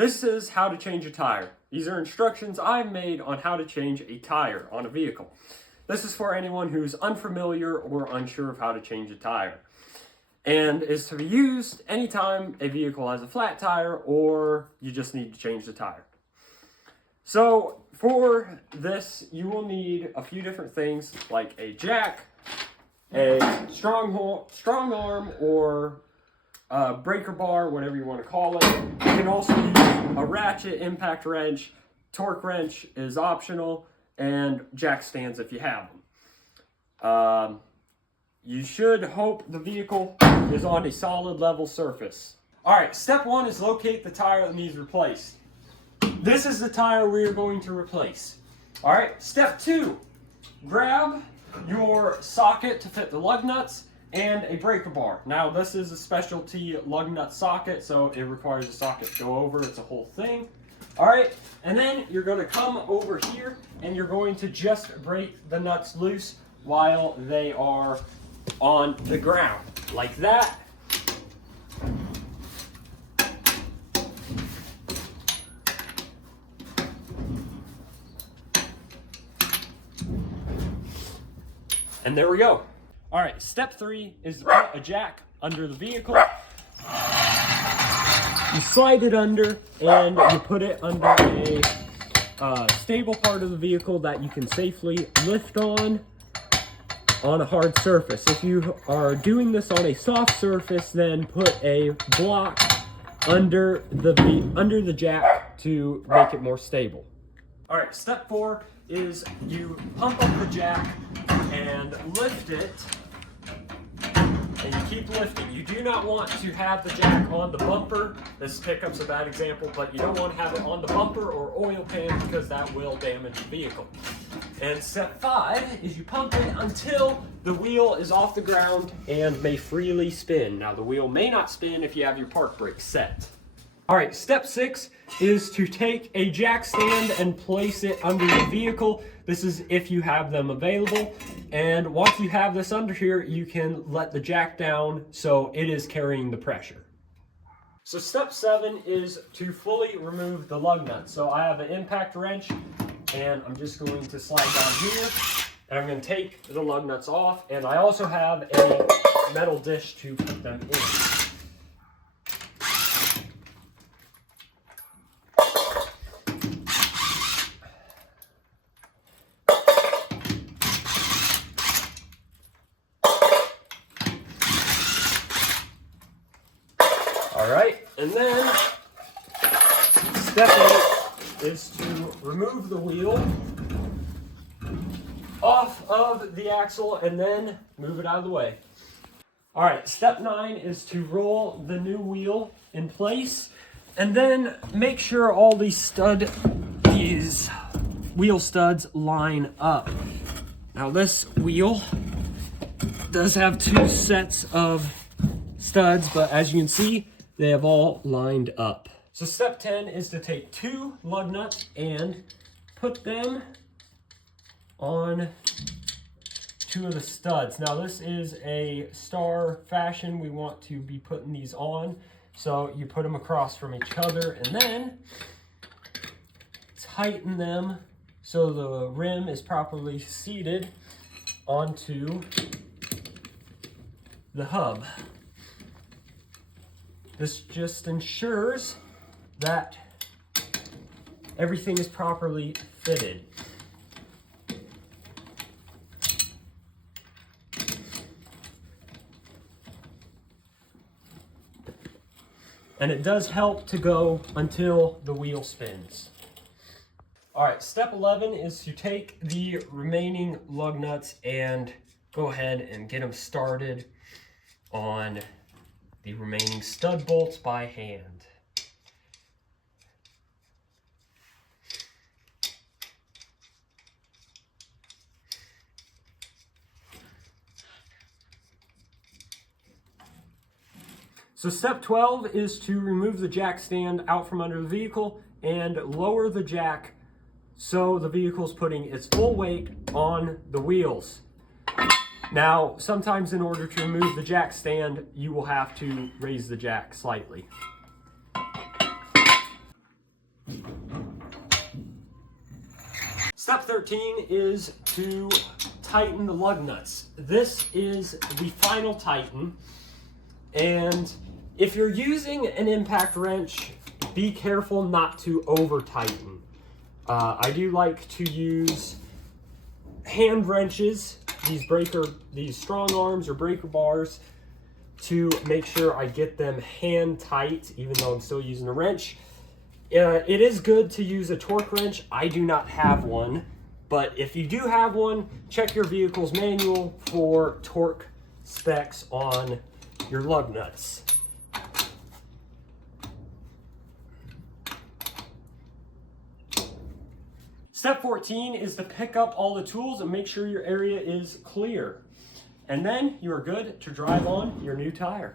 This is how to change a tire. These are instructions I've made on how to change a tire on a vehicle. This is for anyone who's unfamiliar or unsure of how to change a tire, and is to be used anytime a vehicle has a flat tire or you just need to change the tire. So for this, you will need a few different things like a jack, a strong arm, or breaker bar, whatever you want to call it. You can also use a ratchet, impact wrench, torque wrench is optional, and jack stands if you have them. You should hope the vehicle is on a solid level surface. Alright, step one is locate the tire that needs replaced. This is the tire we are going to replace. Alright, step two, grab your socket to fit the lug nuts and a breaker bar. Now this is a specialty lug nut socket, so it requires a socket to go over. It's a whole thing. Alright, and then you're going to come over here and you're going to just break the nuts loose while they are on the ground, like that. And there we go. All right, step three is to put a jack under the vehicle. You slide it under and you put it under a stable part of the vehicle that you can safely lift on a hard surface. If you are doing this on a soft surface, then put a block under the jack to make it more stable. All right, step four is you pump up the jack and lift it, and you keep lifting. You do not want to have the jack on the bumper. This pickup's a bad example, but you don't want to have it on the bumper or oil pan because that will damage the vehicle. And step five is you pump it until the wheel is off the ground and may freely spin. Now the wheel may not spin if you have your park brake set. All right, step six is to take a jack stand and place it under the vehicle. This is if you have them available. And once you have this under here, you can let the jack down so it is carrying the pressure. So step seven is to fully remove the lug nut. So I have an impact wrench and I'm just going to slide down here and I'm going to take the lug nuts off. And I also have a metal dish to put them in. Alright, and then step 8 is to remove the wheel off of the axle and then move it out of the way. Alright, step 9 is to roll the new wheel in place and then make sure all these wheel studs line up. Now this wheel does have two sets of studs, but as you can see, they have all lined up. So step 10 is to take two lug nuts and put them on two of the studs. Now this is a star fashion. We want to be putting these on. So you put them across from each other and then tighten them so the rim is properly seated onto the hub. This just ensures that everything is properly fitted. And it does help to go until the wheel spins. All right, step 11 is to take the remaining lug nuts and go ahead and get them started on the remaining stud bolts by hand. So step 12 is to remove the jack stand out from under the vehicle and lower the jack so the vehicle is putting its full weight on the wheels. Now, sometimes in order to remove the jack stand, you will have to raise the jack slightly. Step 13 is to tighten the lug nuts. This is the final tighten, and if you're using an impact wrench, be careful not to over tighten. I do like to use hand wrenches, these strong arms or breaker bars, to make sure I get them hand tight, even though I'm still using a wrench. It is good to use a torque wrench. I do not have one, but if you do have one, check your vehicle's manual for torque specs on your lug nuts. Step 14 is to pick up all the tools and make sure your area is clear. And then you are good to drive on your new tire.